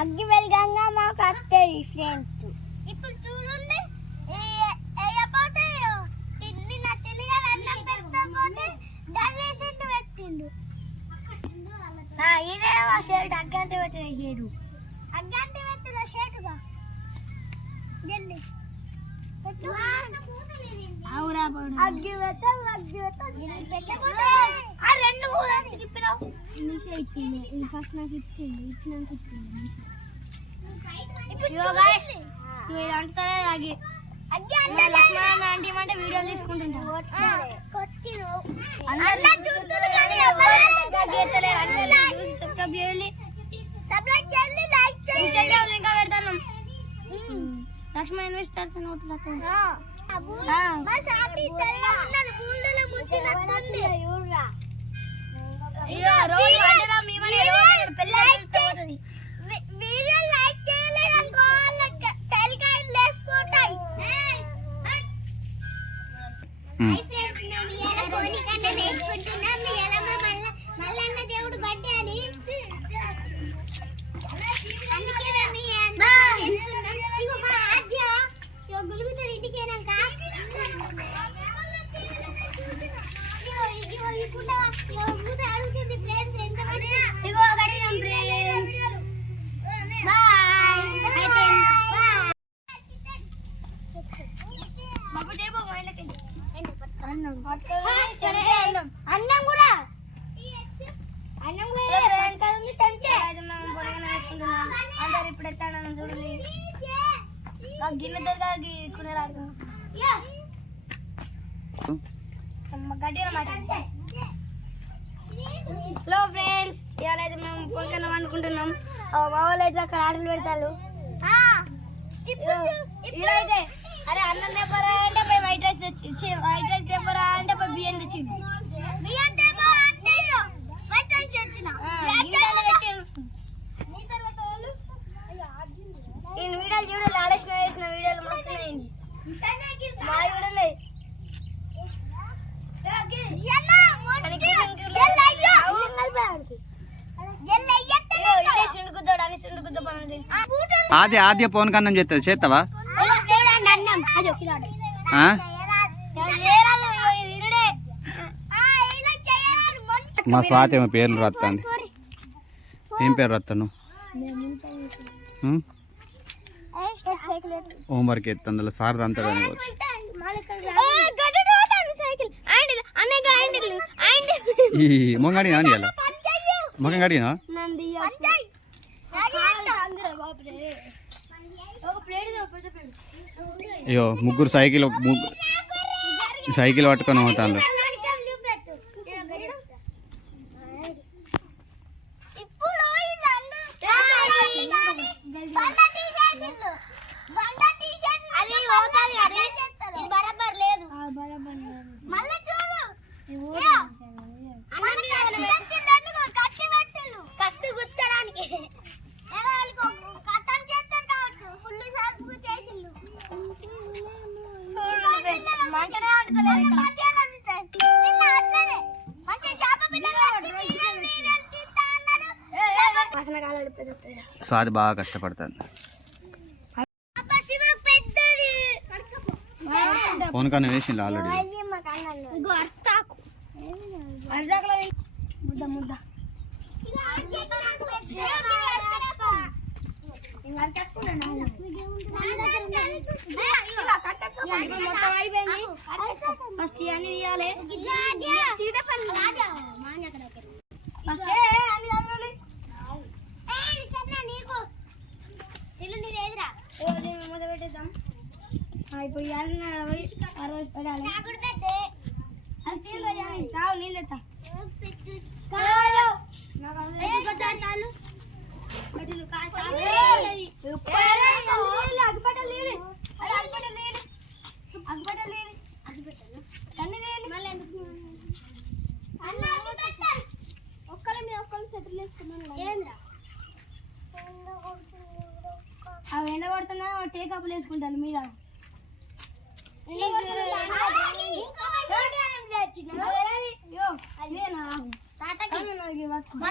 అగ్గి వెలగంగా మాకు వస్తుంది ఫ్రెండ్స్. ఇప్పుడు చూడండి ఏయపోతే తిండి నట్టలుగా అన్నం పెడతామని డల్లేసెంట్ పెట్టిండు. ఇదే మా షర్ట్ అగ్గంటి పెట్టిన షేడు అగ్గంటి పెట్టిన షర్టుగా జల్లి అగ్గి పెట్టాలి ఆ రెండు తిప్పినావు. నిష ఇచ్చింది ఇది ఫస్ట్ నాకు ఇచ్చింది ఇచ్చినాక ఇచ్చింది. అంటుతానే లక్ష్మణ ఆంటీ అంటే వీడియోలు తీసుకుంటుంటా. ఇంకా పెడతాను లక్ష్మణ ఇన్వెస్టర్స్ నోట్లు దేవుడు బర్త్డే అని గులుగుతాడు ఇంటికేనాక అడుగుతుంది ఫ్రెండ్స్ ఎంత అన్నం కూడా అందరు ఇప్పుడు ఎత్తాను చూడండి గిన్నె దొరకాలి కూరలు ఆడుకున్నాం గట్టిగా మాట్లాడుతున్నాం. హలో ఫ్రెండ్స్, ఇవాళ అయితే మేము పొలకన్నం అనుకుంటున్నాం. మా వాళ్ళు అయితే అక్కడ ఆటలు పెడతారు. ఇక్కడైతే అరే అన్నం తెప్పరా అంటే పోయి వైట్ రైస్ తెచ్చి వైట్ రైస్ తెప్పరా అంటే పోయి బియ్యం తెచ్చింది. ఈ వీడియోలు చూడాలి ఆడేసిన వేసిన వీడియోలు మస్తున్నాయండి. మా కూడా ఆద్య ఫోన్ కన్నం చేస్తుంది చేస్తావా? మా స్వాతి ఏమో పేర్లు రాస్తాంది. ఏం పేరు రాస్తాను? హోంవర్క్ ఎత్తందులో సార్ అంతా అనుకోవచ్చు. ఈ మొంగడి ఇలా మొఖం కడిగినా అయ్యో ముగ్గురు సైకిల్ పట్టుకొని పోతాను. స్వాతి బాగా కష్టపడుతుంది. ఫోన్ కన్నా వేసింది ఆల్రెడీ. మొత్తం అయిపోయింది. ఫస్ట్ అన్ని తీయాలి. ఇప్పుడు రోజు పడాలి. చావు నీళ్ళు ఎత్తా ఒక్కళ్ళ మీద ఒక్కళ్ళు సెటిల్ వేసుకున్నాను. అవి ఎండ కొడుతున్నా టేకప్లు వేసుకుంటాను మీద. మా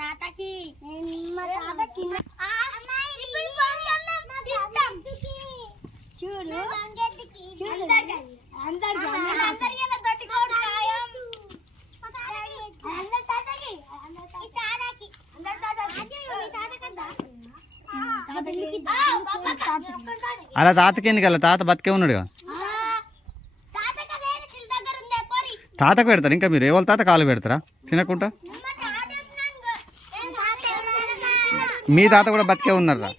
తాతకి చూడు అలా తాతకి ఎందుకు అలా తాత బతికే ఉన్నాడుగా తాతకు పెడతారు ఇంకా మీరు ఎవరి తాత కాలు పెడతారా తినకుండా మీ తాత కూడా బతికే ఉన్నారా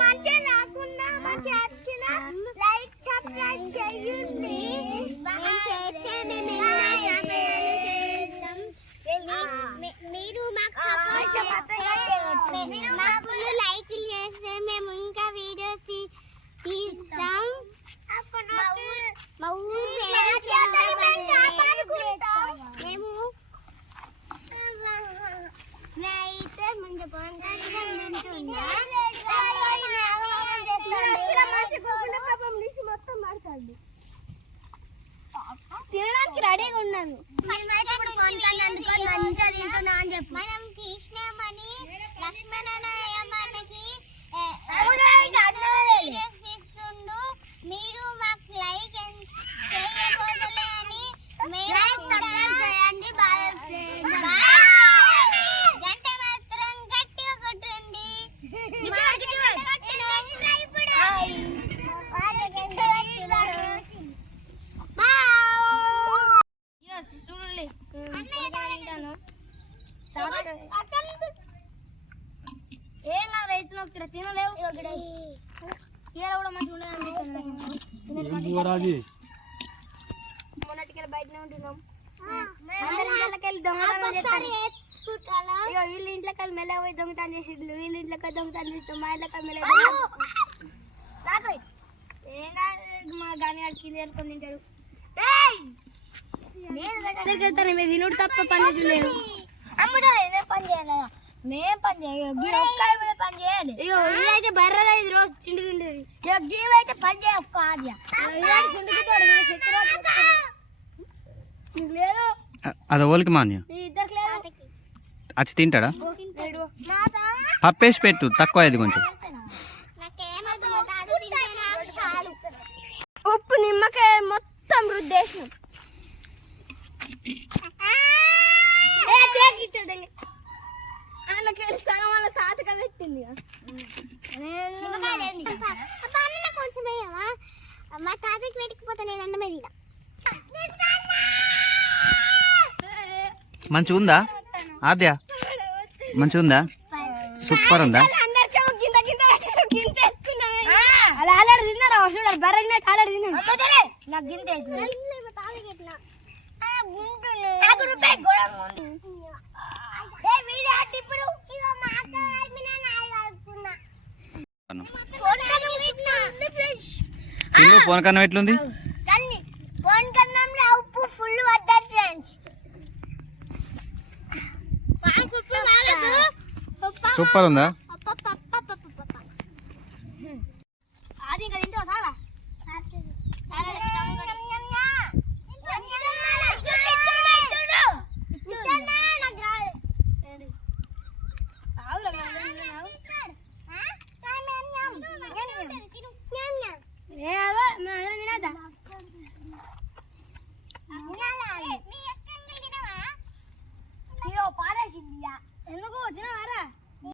మంచిగా రాకుండా మంచిగా వచ్చిన లైక్ సబ్స్క్రైబ్ చేయండి. మీరు మాకు లైక్లు చేస్తే మేము ఇంకా వీడియోస్ తీస్తాం. మా ఊరు మేము అయితే ముందు తినడానికి రెడీగా ఉన్నాను. మనం కృష్ణమని లక్ష్మణకి తీస్తుండు. మీరు మాకు లైక్ చేయబోదని చేయండి. గంట మాత్రం గట్టిగా కొట్టండి. ఏం కాదు రైతులు తినలేవు కీర కూడా మంచిగా ఉండదు. మొన్నటికెళ్ళి బయటనే ఉంటున్నాం. అందరి దొంగతనం చేస్తారు. వీళ్ళ ఇంట్లోకి వెళ్ళి మెల్ల పోయి దొంగతనం చేసిండు, వీళ్ళ ఇంట్లోకి దొంగతనం చేస్తాం, మా ఇంట్లోకి మెల్ల ఏం కాదు. మా గాని కింద ఏరుకొని తింటాడు. వెళ్తాను మీరు తినుడు తప్ప పని చేసిండు. పని చేయాలి మేం పని చేయాలి పని చేయాలి. ఇదైతే బర్రగా ఇది రోజు తిండి తింటది. అయితే పని చేయ లేదు అది ఓలికి మాన్యం ఇద్దరికి లేదు. వచ్చి తింటాడా పప్పేసి పెట్టు తక్కువ అయింది కొంచెం. ఉప్పు నిమ్మకాయ మొత్తం రుద్దేసినాం. సగం వాళ్ళ తాతగా పెట్టింది. కొంచెం మా తాతకి పెట్టకపోతే నేను అన్నమే తిన. మంచిగా ఉందా ఆద్య మంచిగా ఉందా సూపర్ ఉందా అలా ఆలాడు తిన్నారా చూడాలి బర్రె ఆలాడు తిన్నా నాకు గింత ఫోన్ కన్నా ఎట్లుంది ఉప్పు ఫుల్ పడ్డారు ఫ్రెండ్స్. సూపర్ ఉందా